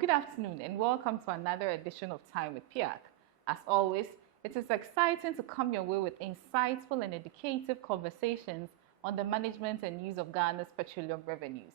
good afternoon, and welcome to another edition of Time with PIAC. As always, it is exciting to come your way with insightful and educative conversations on the management and use of Ghana's petroleum revenues.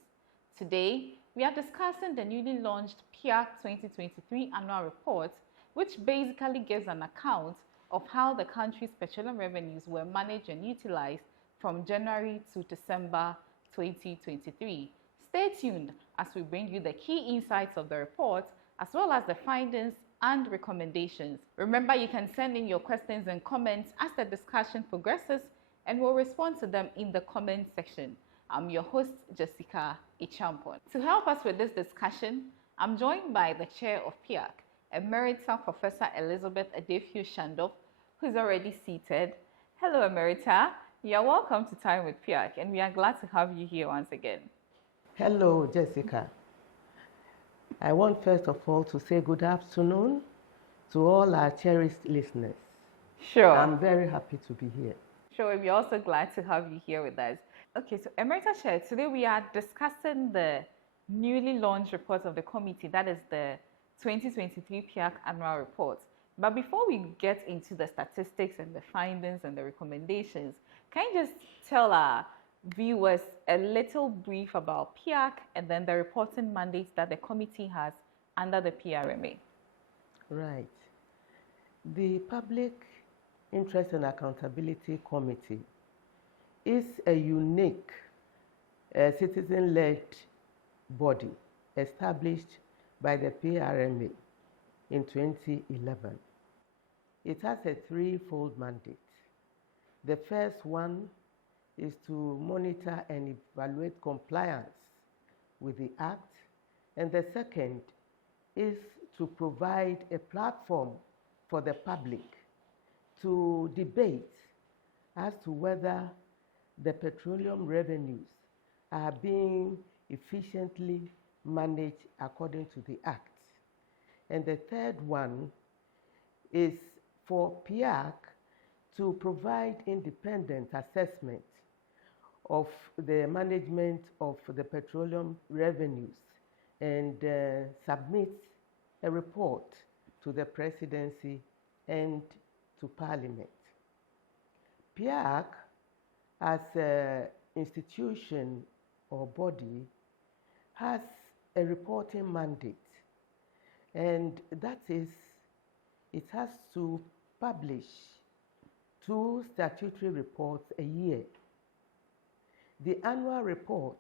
Today, we are discussing the newly launched PIAC 2023 annual report, which basically gives an account of how the country's petroleum revenues were managed and utilized from January to December 2023. Stay tuned as we bring you the key insights of the report, as well as the findings and recommendations. Remember, you can send in your questions and comments as the discussion progresses, and we'll respond to them in the comment section. I'm your host, Jessica Ichampon. To help us with this discussion, I'm joined by the chair of PIAC, Emerita Professor Elizabeth Adefio-Shandov, who's already seated. Hello, Emerita. You're welcome to Time with PIAC, and we are glad to have you here once again. Hello, Jessica. I want first of all to say good afternoon to all our cherished listeners. Sure. I'm very happy to be here. Sure, we're also glad to have you here with us. Okay, so Emerita Chair, today we are discussing the newly launched report of the committee, that is the 2023 PIAC annual report. But before we get into the statistics and the findings and the recommendations, can you just tell our viewers a little brief about PIAC and then the reporting mandates that the committee has under the PRMA? Right. The Public Interest and Accountability Committee is a unique citizen-led body established by the PRMA in 2011. It has a threefold mandate. The first one is to monitor and evaluate compliance with the Act, and the second is to provide a platform for the public to debate as to whether the petroleum revenues are being efficiently managed according to the Act. And the third one is for PIAC to provide independent assessment of the management of the petroleum revenues and submit a report to the presidency and to Parliament. PIAC, as an institution or body, has a reporting mandate, and that is, it has to publish 2 statutory reports a year. The annual report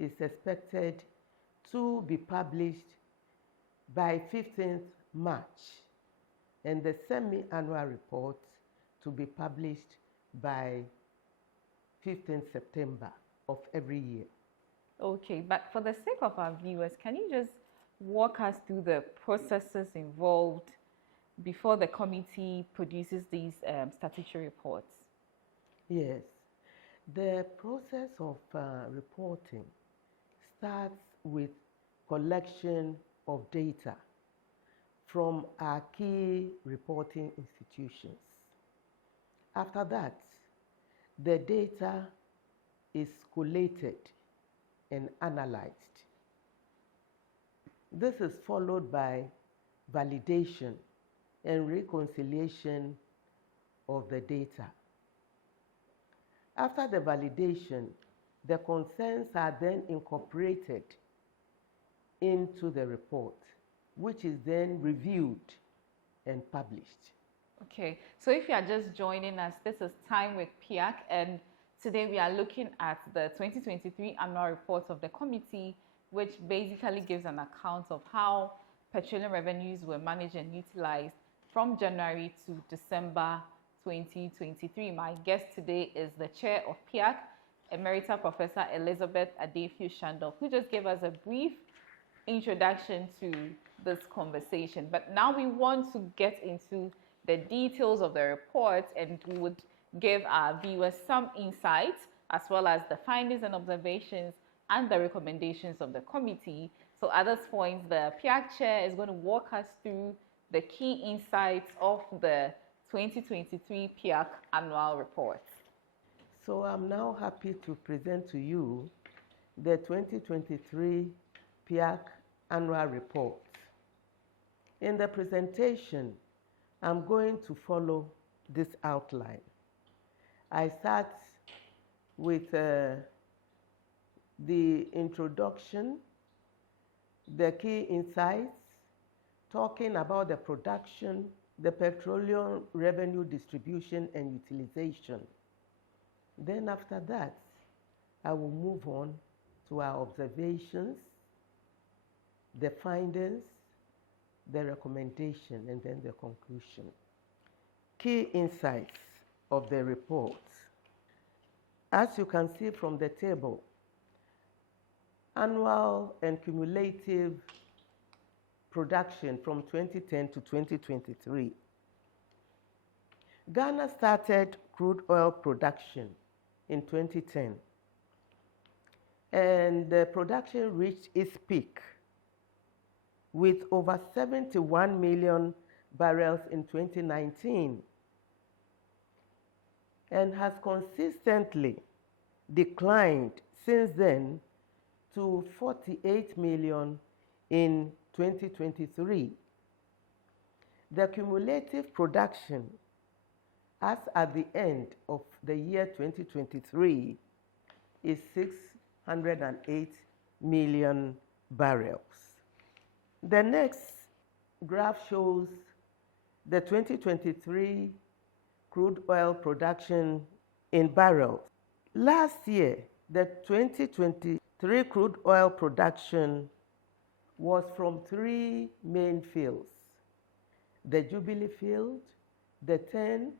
is expected to be published by 15th March, and the semi-annual report to be published by 15th September of every year. Okay, but for the sake of our viewers, can you just walk us through the processes involved before the committee produces these statutory reports? Yes. The process of reporting starts with collection of data from our key reporting institutions. After that, the data is collated and analyzed. This is followed by validation and reconciliation of the data. After the validation, the concerns are then incorporated into the report, which is then reviewed and published. Okay, so if you are just joining us, this is Time with PIAC, and today we are looking at the 2023 annual report of the committee, which basically gives an account of how petroleum revenues were managed and utilized from January to December 2023. My guest today is the chair of PIAC, Emerita Professor Elizabeth Adefio-Shandov, who just gave us a brief introduction to this conversation. But now we want to get into the details of the report, and we would give our viewers some insights as well as the findings and observations and the recommendations of the committee. So at this point, the PIAC chair is going to walk us through the key insights of the 2023 PIAC annual report. So I'm now happy to present to you the 2023 PIAC annual report. In the presentation, I'm going to follow this outline. I start with the introduction, the key insights, talking about the production, the petroleum revenue distribution and utilization. Then after that, I will move on to our observations, the findings, the recommendation, and then the conclusion. Key insights of the report. As you can see from the table, annual and cumulative production from 2010 to 2023. Ghana started crude oil production in 2010, and the production reached its peak with over 71 million barrels in 2019, and has consistently declined since then to 48 million in 2023. The cumulative production as at the end of the year 2023 is 608 million barrels. The next graph shows the 2023 crude oil production in barrels. Last year, the 2023 crude oil production was from three main fields: the Jubilee field, the 10,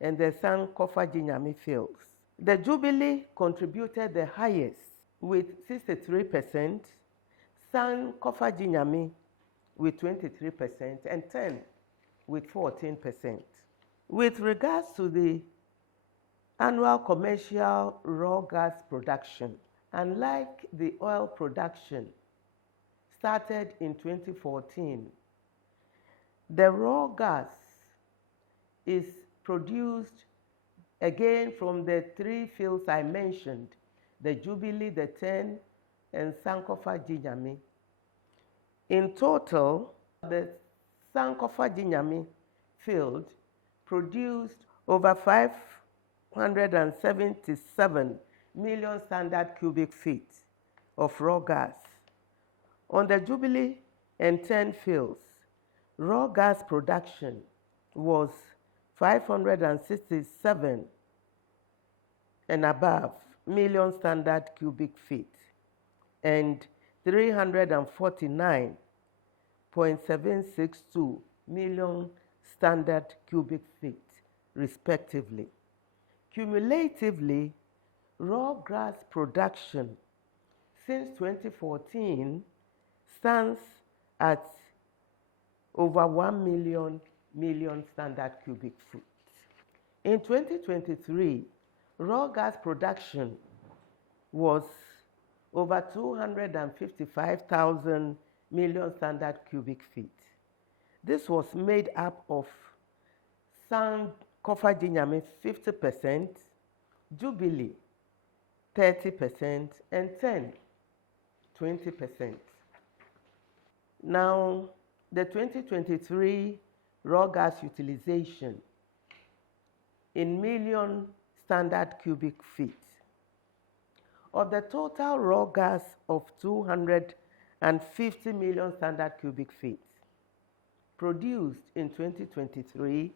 and the Sankofa-Ginyami fields. The Jubilee contributed the highest with 63%, Sankofa-Ginyami with 23%, and 10 with 14%. With regards to the annual commercial raw gas production, unlike the oil production started in 2014, the raw gas is produced again from the three fields I mentioned, the Jubilee, the 10, and Sankofa-Ginyami. In total, the Sankofa-Ginyami field produced over 577 million standard cubic feet of raw gas. On the Jubilee and 10 fields, raw gas production was 567 and above million standard cubic feet and 349.762 million standard cubic feet, respectively. Cumulatively, raw gas production since 2014 stands at over 1 million standard cubic feet. In 2023, raw gas production was over 255,000 million standard cubic feet. This was made up of Sankofa-Ginyami 50%, Jubilee 30%, and 10 20%. Now, the 2023 raw gas utilization in million standard cubic feet. Of the total raw gas of 250 million standard cubic feet produced in 2023,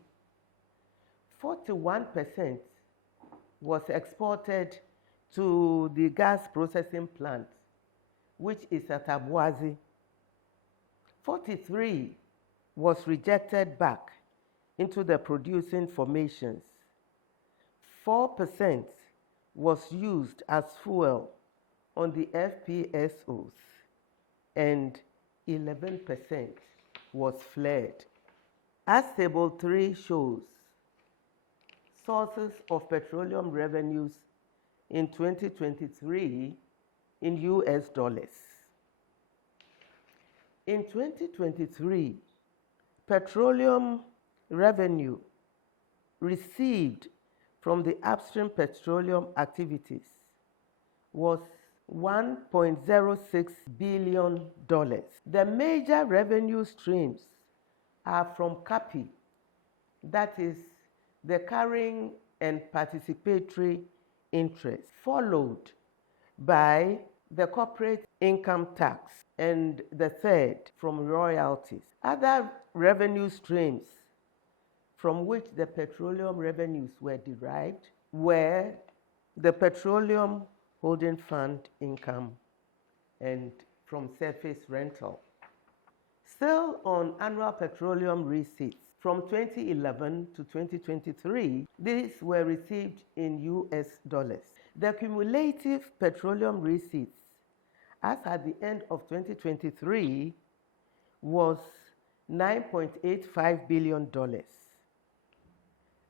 41% was exported to the gas processing plant, which is at Abuazi. 43% was rejected back into the producing formations. 4% was used as fuel on the FPSOs, and 11% was flared. As Table 3 shows, sources of petroleum revenues in 2023 in US dollars. In 2023, petroleum revenue received from the upstream petroleum activities was $1.06 billion. The major revenue streams are from CAPI, that is the carrying and participatory interest, followed by the corporate income tax, and the third from royalties. Other revenue streams from which the petroleum revenues were derived were the Petroleum Holding Fund income and from surface rental. Still on annual petroleum receipts, from 2011 to 2023, these were received in US dollars. The cumulative petroleum receipts as at the end of 2023 was $9.85 billion.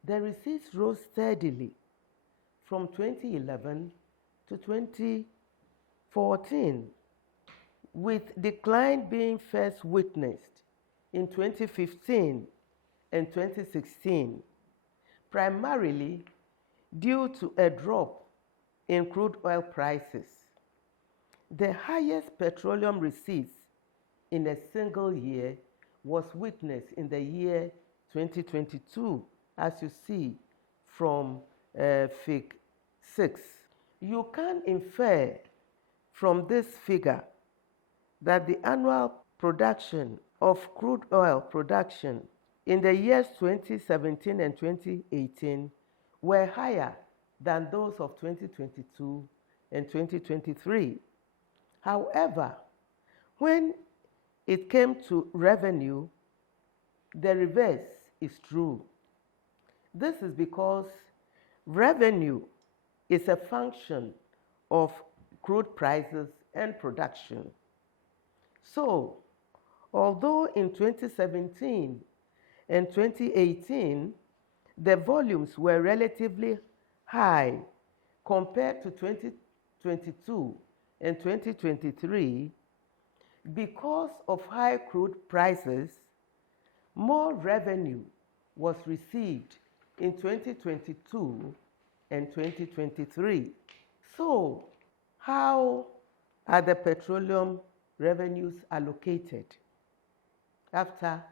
The receipts rose steadily from 2011 to 2014, with decline being first witnessed in 2015 and 2016, primarily due to a drop in crude oil prices. The highest petroleum receipts in a single year was witnessed in the year 2022, as you see from Fig 6. You can infer from this figure that the annual production of crude oil production in the years 2017 and 2018 were higher than those of 2022 and 2023. However, when it came to revenue, the reverse is true. This is because revenue is a function of crude prices and production. So, although in 2017 and 2018, the volumes were relatively high compared to 2022 and 2023, because of high crude prices, more revenue was received in 2022 and 2023. So, how are the petroleum revenues allocated after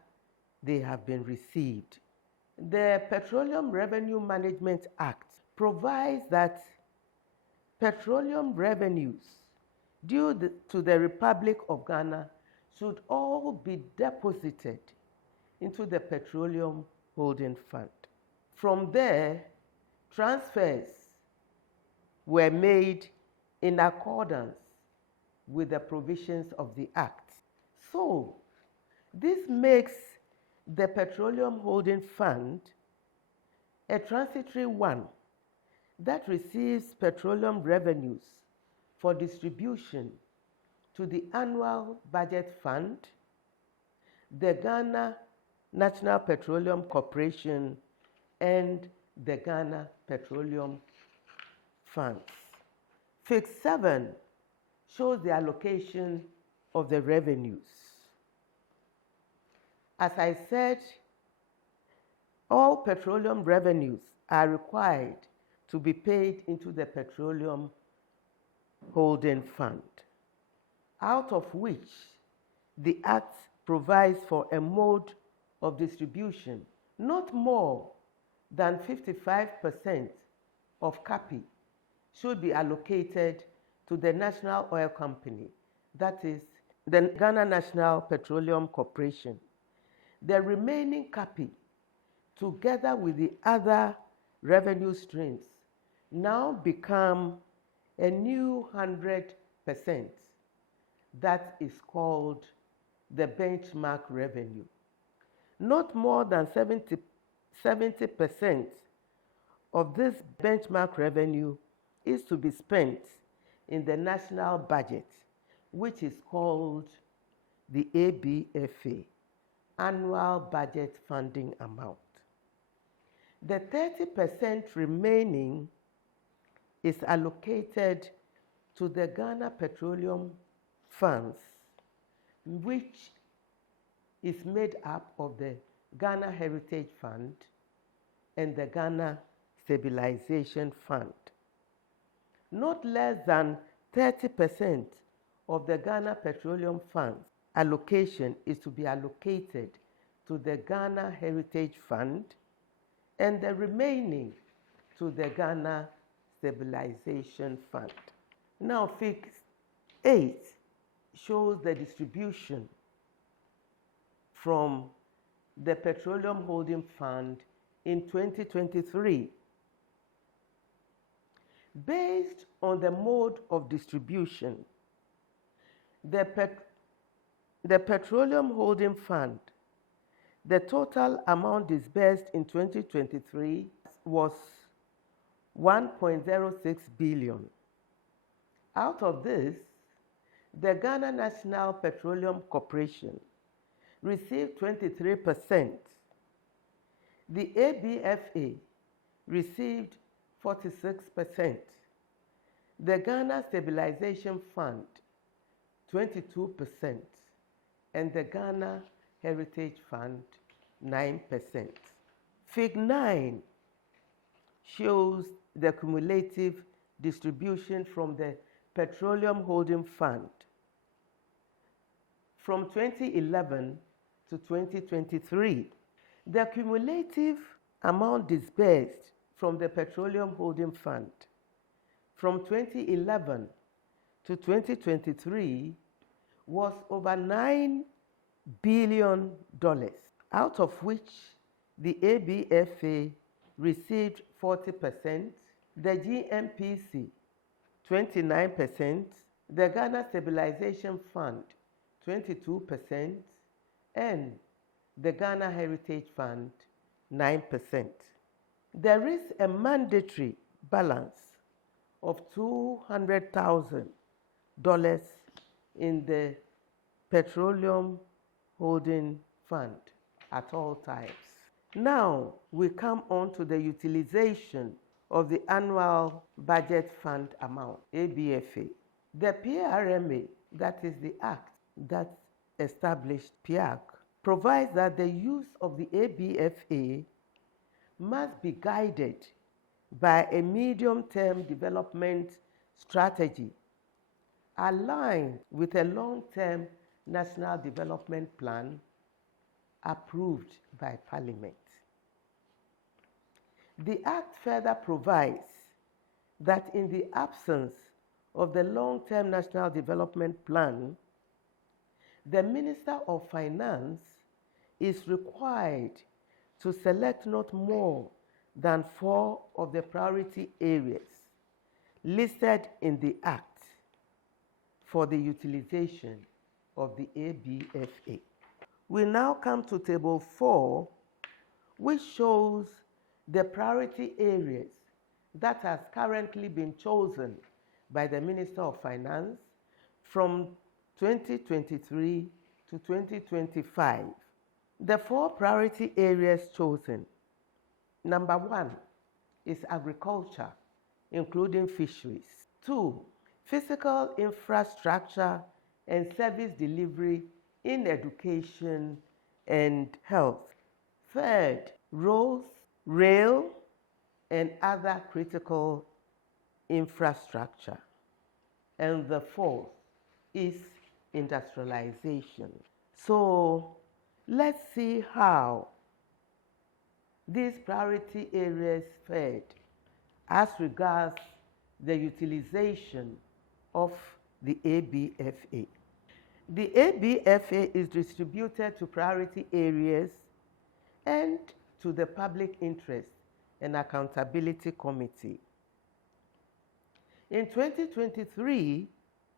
they have been received? The Petroleum Revenue Management Act provides that petroleum revenues due to the Republic of Ghana should all be deposited into the Petroleum Holding Fund. From there, transfers were made in accordance with the provisions of the Act. So, this makes the Petroleum Holding Fund a transitory one that receives petroleum revenues for distribution to the Annual Budget Fund, the Ghana National Petroleum Corporation, and the Ghana Petroleum Funds. Fig 7 shows the allocation of the revenues. As I said, all petroleum revenues are required to be paid into the Petroleum Holding Fund, out of which the Act provides for a mode of distribution not more than 55% of CAPI should be allocated to the National Oil Company, that is, the Ghana National Petroleum Corporation. The remaining CAPI, together with the other revenue streams, now become a new 100% that is called the benchmark revenue. Not more than 70% of this benchmark revenue is to be spent in the national budget, which is called the ABFA, Annual Budget Funding Amount. The 30% remaining is allocated to the Ghana Petroleum Funds, which is made up of the Ghana Heritage Fund and the Ghana Stabilization Fund. Not less than 30% of the Ghana Petroleum Fund's allocation is to be allocated to the Ghana Heritage Fund and the remaining to the Ghana Stabilization Fund. Now, Fig 8 shows the distribution from the Petroleum Holding Fund in 2023. Based on the mode of distribution, the Petroleum Holding Fund, the total amount disbursed in 2023 was 1.06 billion. Out of this, the Ghana National Petroleum Corporation received 23%. The ABFA received 46%. The Ghana Stabilization Fund, 22%. And the Ghana Heritage Fund, 9%. Fig 9 shows the cumulative distribution from the Petroleum Holding Fund from 2011 to 2023. The cumulative amount disbursed from the Petroleum Holding Fund from 2011 to 2023 was over $9 billion, out of which the ABFA received 40%, the GMPC 29%, the Ghana Stabilization Fund 22%, and the Ghana Heritage Fund 9%. There is a mandatory balance of $200,000 in the Petroleum Holding Fund at all times. Now we come on to the utilization of the Annual Budget Fund amount, ABFA. The PRMA, that is the act that established PIAC, provides that the use of the ABFA must be guided by a medium-term development strategy aligned with a long-term national development plan approved by Parliament. The Act further provides that in the absence of the long-term national development plan, the Minister of Finance is required to select not more than 4 of the priority areas listed in the Act for the utilization of the ABFA. We now come to Table 4, which shows the priority areas that has currently been chosen by the Minister of Finance from 2023 to 2025. The 4 priority areas chosen. Number 1 is agriculture, including fisheries. 2, physical infrastructure and service delivery in education and health. 3rd, roads, rail, and other critical infrastructure. And the 4th is industrialization. So let's see how these priority areas fared as regards the utilization of the ABFA. The ABFA is distributed to priority areas and to the Public Interest and Accountability Committee. In 2023,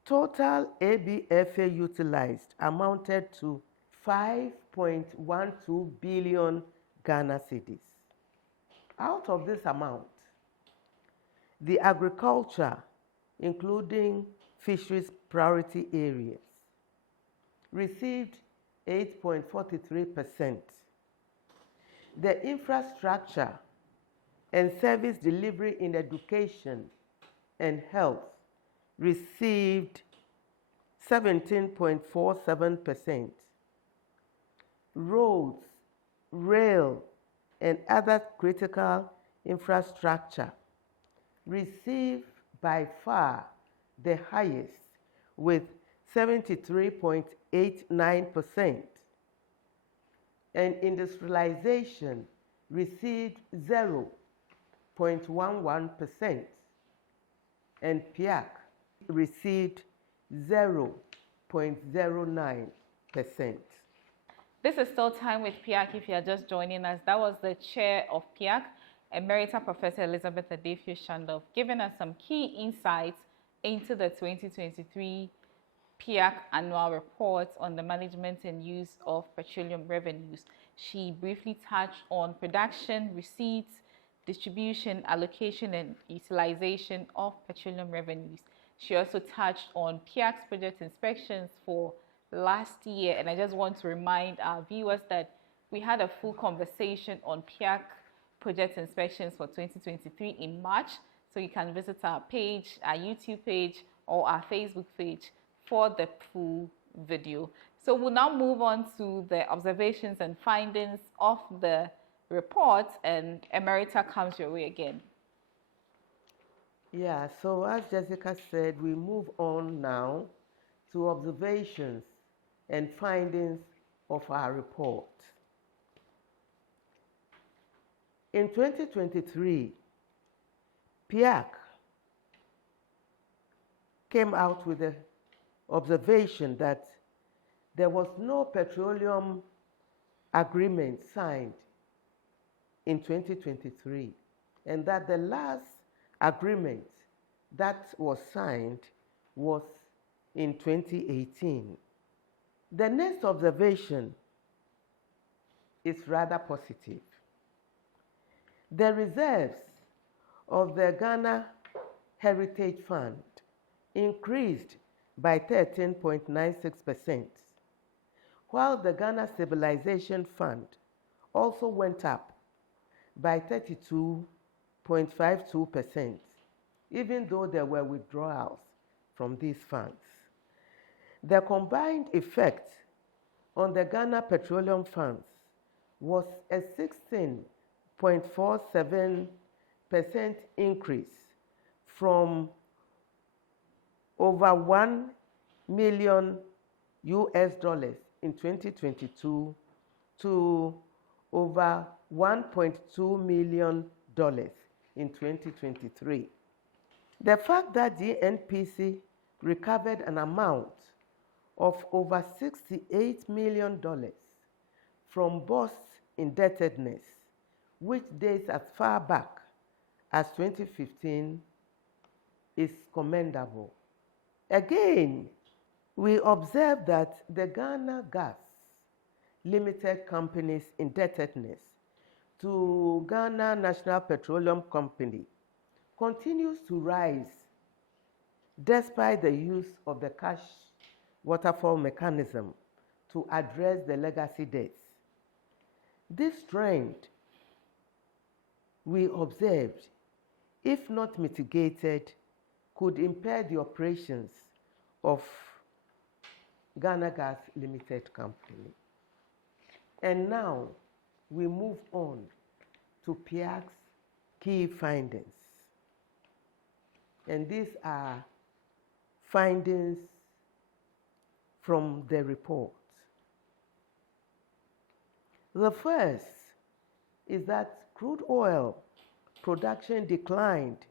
total ABFA utilized amounted to 5.12 billion Ghana cedis. Out of this amount, the agriculture, including fisheries priority areas, received 8.43%. The infrastructure and service delivery in education and health received 17.47%. Roads, rail, and other critical infrastructure received by far the highest, with 73.89%. And industrialization received 0.11%, and PIAC received 0.09%. This is still Time with PIAC if you are just joining us. That was the chair of PIAC, Emerita Professor Elizabeth Adefio-Shandov, giving us some key insights into the 2023 PIAC annual report on the management and use of petroleum revenues. She briefly touched on production, receipts, distribution, allocation, and utilization of petroleum revenues. She also touched on PIAC's project inspections for last year, and I just want to remind our viewers that we had a full conversation on PIAC project inspections for 2023 in March, so you can visit our page, our YouTube page, or our Facebook page for the full video. So we'll now move on to the observations and findings of the report, and Emerita comes your way again. Yeah, so as Jessica said, we move on now to observations and findings of our report. In 2023, PIAC came out with the observation that there was no petroleum agreement signed in 2023, and that the last agreement that was signed was in 2018. The next observation is rather positive. The reserves of the Ghana Heritage Fund increased by 13.96%, while the Ghana Stabilization Fund also went up by 32.52%, even though there were withdrawals from these funds. The combined effect on the Ghana Petroleum Funds was a 16.47% increase from over $1 million in 2022 to over $1.2 million in 2023. The fact that the NPC recovered an amount of over $68 million from boss indebtedness, which dates as far back as 2015, is commendable. Again, we observe that the Ghana Gas Limited Company's indebtedness to Ghana National Petroleum Company continues to rise despite the use of the cash waterfall mechanism to address the legacy debts. This trend, we observed, if not mitigated, could impair the operations of Ghana Gas Limited Company. And now we move on to PIAC's key findings. And these are findings from the report. The first is that crude oil production declined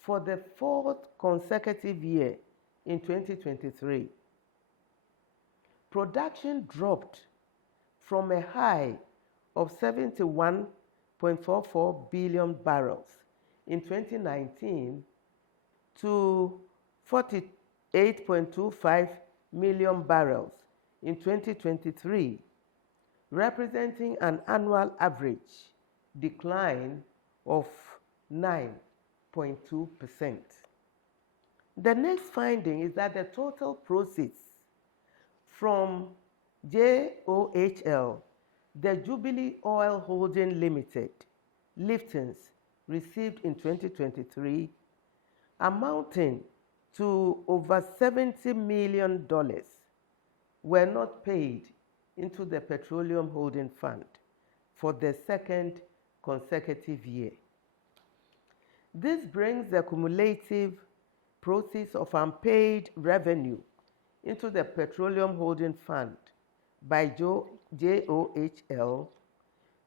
for the fourth consecutive year in 2023. Production dropped from a high of 71.44 billion barrels in 2019 to 48.25 million barrels in 2023, representing an annual average decline of 9.2%. The next finding is that the total proceeds from JOHL, the Jubilee Oil Holding Limited, liftings received in 2023, amounting to over $70 million, were not paid into the Petroleum Holding Fund for the second consecutive year. This brings the cumulative proceeds of unpaid revenue into the Petroleum Holding Fund by JOHL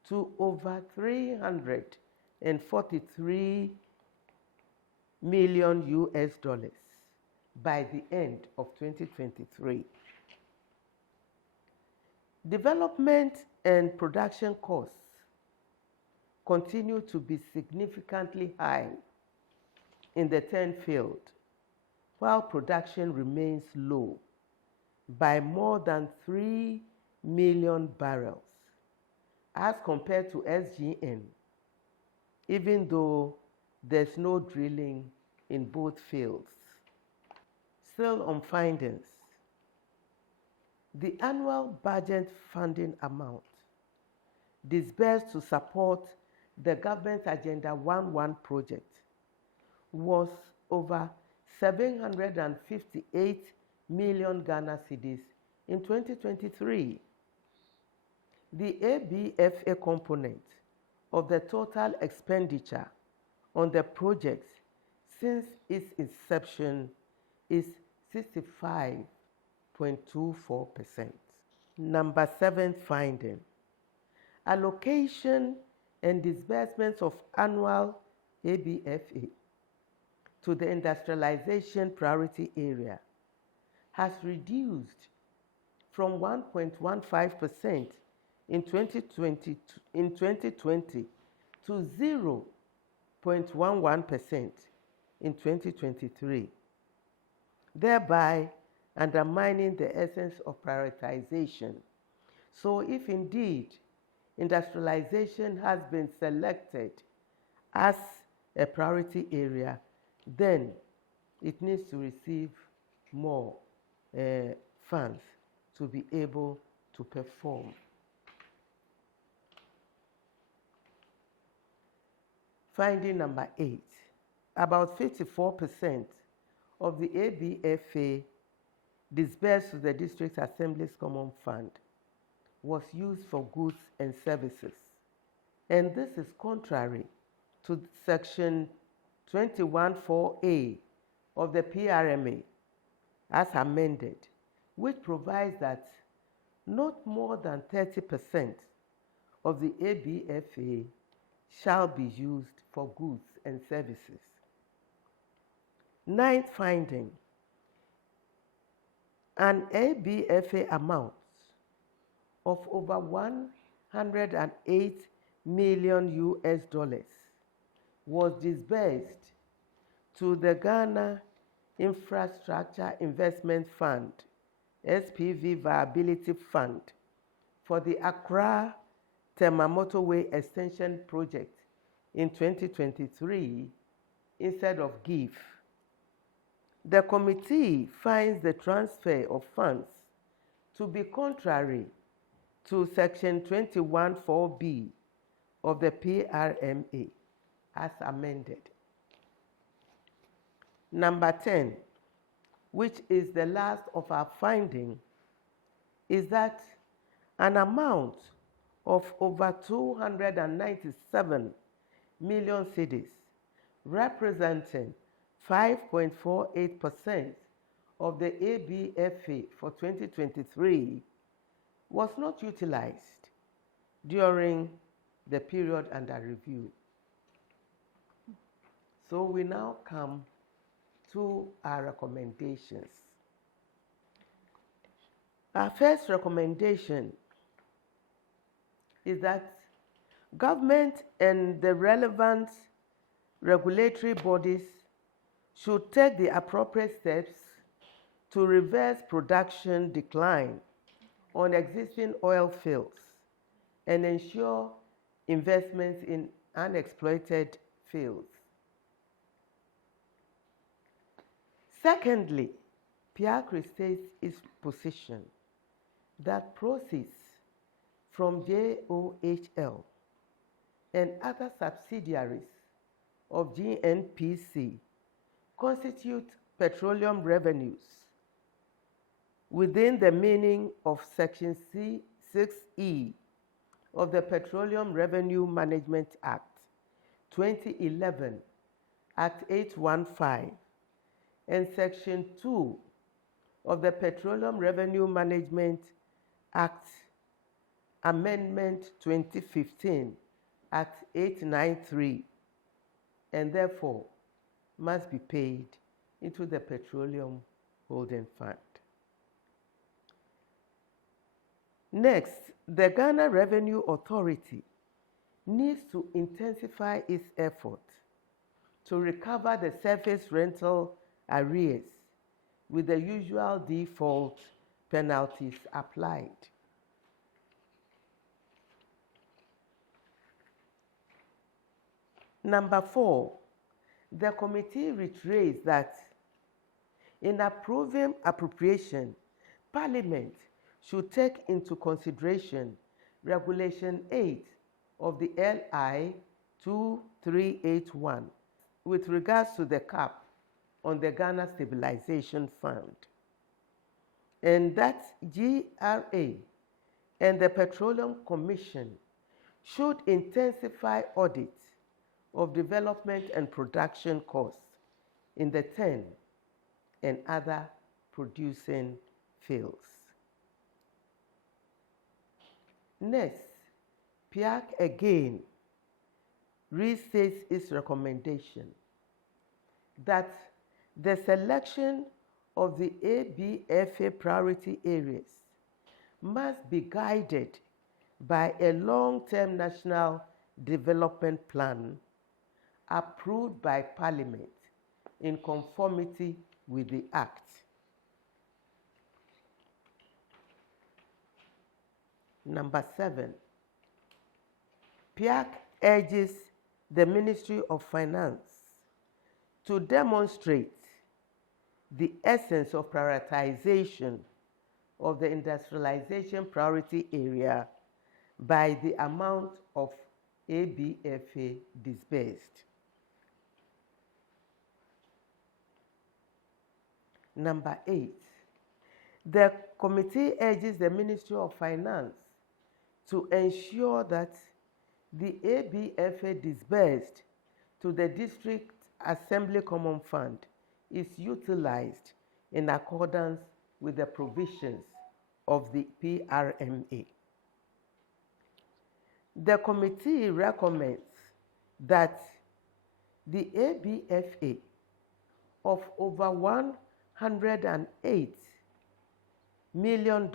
to over 343 million US dollars by the end of 2023. Development and production costs continue to be significantly high in the TEN field, while production remains low by more than 3 million barrels as compared to SGN, even though there's no drilling in both fields. Still on findings, the annual budget funding amount disbursed to support the government's Agenda 11 project was over 758 million Ghana cedis in 2023. The ABFA component of the total expenditure on the project since its inception is 65.24%. Number 7 finding: allocation and disbursements of annual ABFA to the industrialization priority area has reduced from 1.15% in 2020 to 0.11% in 2023, thereby undermining the essence of prioritization. So if indeed industrialization has been selected as a priority area, then it needs to receive more funds to be able to perform. Finding number 8, about 54% of the ABFA disbursed to the District Assembly's Common Fund was used for goods and services. And this is contrary to Section 21(4)(a) of the PRMA as amended, which provides that not more than 30% of the ABFA shall be used for goods and services. Ninth finding: an ABFA amount of over 108 million US dollars was disbursed to the Ghana Infrastructure Investment Fund, SPV Viability Fund, for the Accra Tema Motorway Extension Project in 2023 instead of GIF. The committee finds the transfer of funds to be contrary to Section 21(4)(b) of the PRMA as amended. Number 10, which is the last of our finding, is that an amount of over 297 million cedis, representing 5.48% of the ABFA for 2023, was not utilized during the period under review. So we now come to our recommendations. Our first recommendation is that government and the relevant regulatory bodies should take the appropriate steps to reverse production decline on existing oil fields and ensure investments in unexploited fields. Secondly, PIAC restates its position that proceeds from JOHL and other subsidiaries of GNPC constitute petroleum revenues within the meaning of Section 6E of the Petroleum Revenue Management Act 2011, Act 815, and Section 2 of the Petroleum Revenue Management Act, Amendment 2015, Act 893, and therefore must be paid into the Petroleum Holding Fund. Next, the Ghana Revenue Authority needs to intensify its effort to recover the surface rental arrears with the usual default penalties applied. Number 4, the committee reiterates that in approving appropriation, Parliament should take into consideration Regulation 8 of the LI 2381 with regards to the cap on the Ghana Stabilization Fund, and that GRA and the Petroleum Commission should intensify audits of development and production costs in the 10 and other producing fields. Next, PIAC again restates its recommendation that the selection of the ABFA priority areas must be guided by a long-term national development plan approved by Parliament in conformity with the Act. Number 7, PIAC urges the Ministry of Finance to demonstrate the essence of prioritization of the industrialization priority area by the amount of ABFA disbursed. Number 8, the committee urges the Ministry of Finance to ensure that the ABFA disbursed to the District Assembly Common Fund is utilized in accordance with the provisions of the PRMA. The committee recommends that the ABFA of over $108 million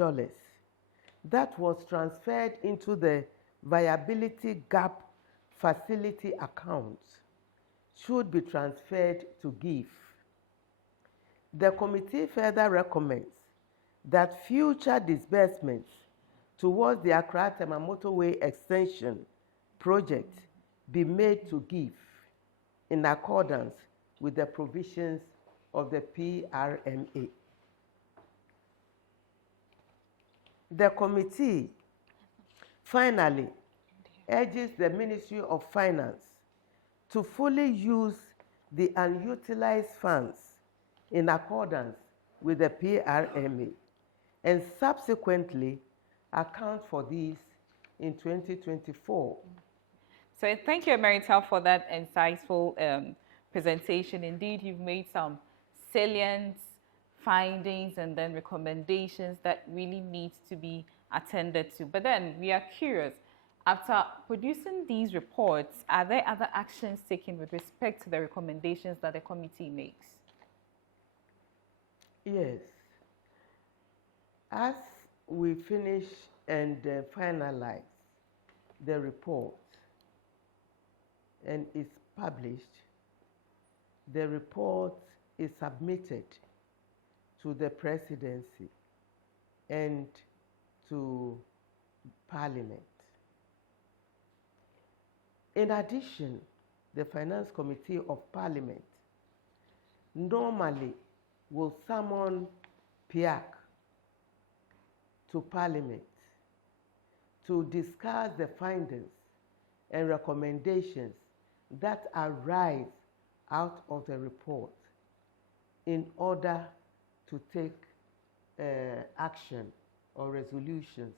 that was transferred into the Viability Gap Facility account should be transferred to GIF. The committee further recommends that future disbursements towards the Accra-Tema Motorway Extension project be made to GIF in accordance with the provisions of the PRMA. The committee finally urges the Ministry of Finance to fully use the unutilized funds in accordance with the PRMA and subsequently account for these in 2024. So thank you, Emerital, for that insightful presentation. Indeed, you've made some salient findings and then recommendations that really needs to be attended to. But then we are curious, after producing these reports, are there other actions taken with respect to the recommendations that the committee makes? Yes. As we finish and finalize the report and it's published, the report is submitted to the presidency and to Parliament. In addition, the Finance Committee of Parliament normally will summon PIAC to Parliament to discuss the findings and recommendations that arise out of the report in order to take action or resolutions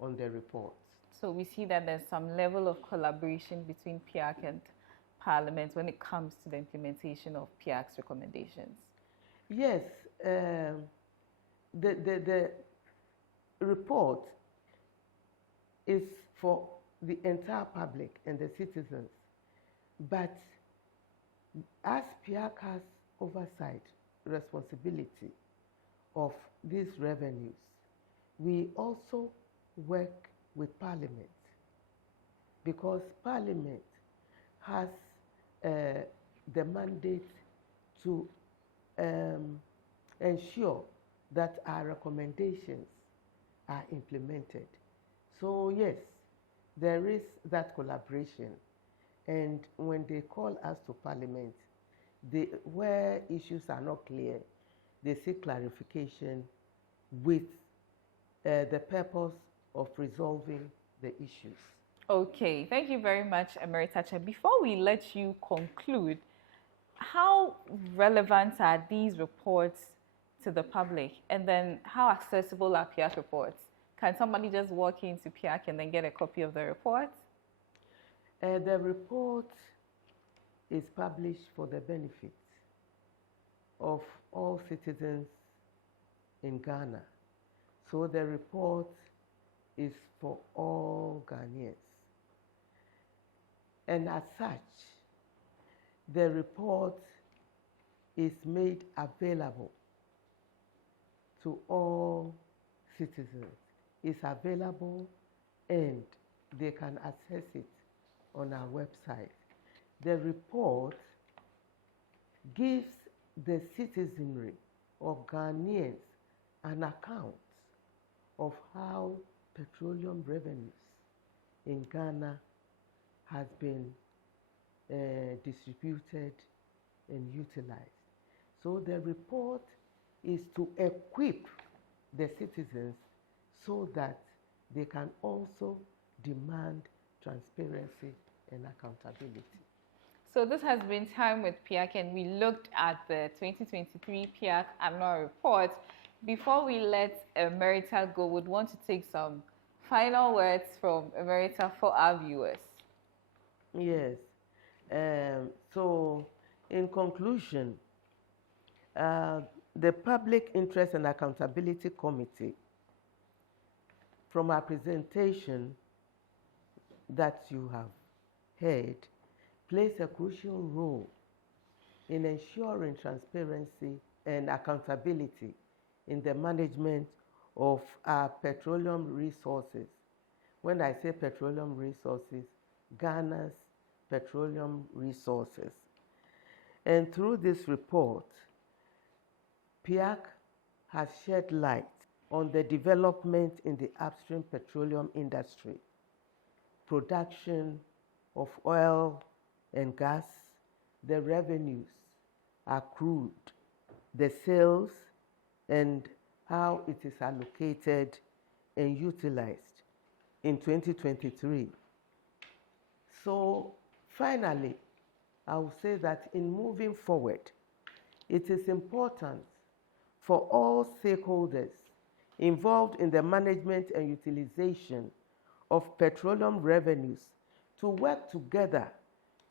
on the report. So we see that there's some level of collaboration between PIAC and Parliament when it comes to the implementation of PIAC's recommendations. Yes, the report is for the entire public and the citizens, but as PIAC has oversight responsibility of these revenues, we also work with Parliament, because Parliament has the mandate to ensure that our recommendations are implemented. So yes, there is that collaboration, and when they call us to Parliament, where issues are not clear, they seek clarification with the purpose of resolving the issues. Okay, thank you very much, Emeritacha. Before we let you conclude, how relevant are these reports to the public? And then how accessible are PIAC reports? Can somebody just walk into PIAC and then get a copy of the report? The report is published for the benefit of all citizens in Ghana. So the report is for all Ghanaians. And as such, the report is made available to all citizens. It's available and they can access it on our website. The report gives the citizenry of Ghanaians an account of how petroleum revenues in Ghana has been distributed and utilized. So the report is to equip the citizens so that they can also demand transparency and accountability. So this has been Time with PIAC, and we looked at the 2023 PIAC annual report. Before we let Emerita go, we'd want to take some final words from Emerita for our viewers. Yes. So in conclusion, the Public Interest and Accountability Committee, from our presentation that you have heard, plays a crucial role in ensuring transparency and accountability in the management of our petroleum resources. When I say petroleum resources, Ghana's petroleum resources. And through this report, PIAC has shed light on the development in the upstream petroleum industry, production of oil and gas, the revenues accrued, the sales, and how it is allocated and utilized in 2023. So finally, I will say that in moving forward, it is important for all stakeholders involved in the management and utilization of petroleum revenues to work together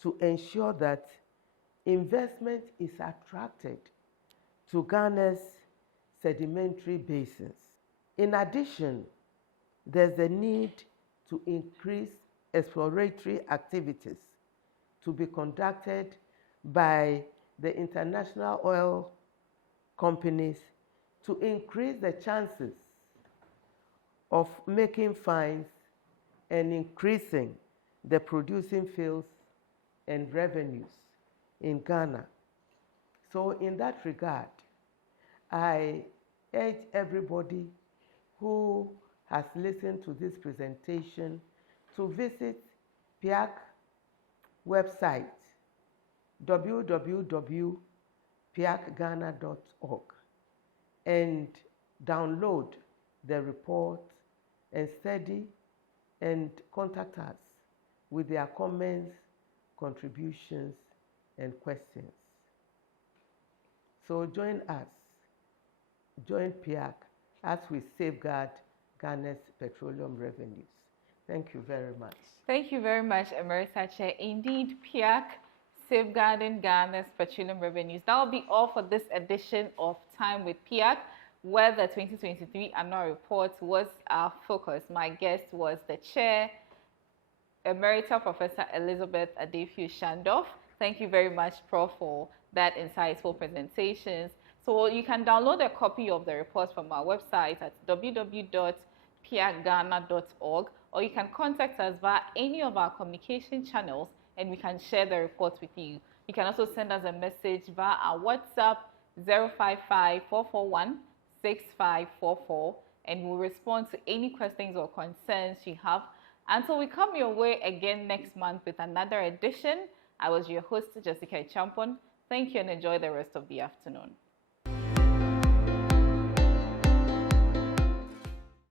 to ensure that investment is attracted to Ghana's sedimentary basins. In addition, there's a need to increase exploratory activities to be conducted by the international oil companies to increase the chances of making finds and increasing the producing fields and revenues in Ghana. So in that regard, I urge everybody who has listened to this presentation to visit PIAC website, www.piacghana.org, and download the report and study and contact us with their comments, contributions, and questions. So join us, join PIAC as we safeguard Ghana's petroleum revenues. Thank you very much. Thank you very much, Emerita Chair. Indeed, PIAC safeguarding Ghana's petroleum revenues. That will be all for this edition of Time with PIAC, where the 2023 annual report was our focus. My guest was the chair, Emerita Professor Elizabeth Adefiu-Shandorf. Thank you very much, Prof, for that insightful presentations. So you can download a copy of the report from our website at www.piacghana.org, or you can contact us via any of our communication channels and we can share the report with you. You can also send us a message via our WhatsApp 055-441-6544, and we'll respond to any questions or concerns you have. Until we come your way again next month with another edition, I was your host, Jessica Champon. Thank you and enjoy the rest of the afternoon.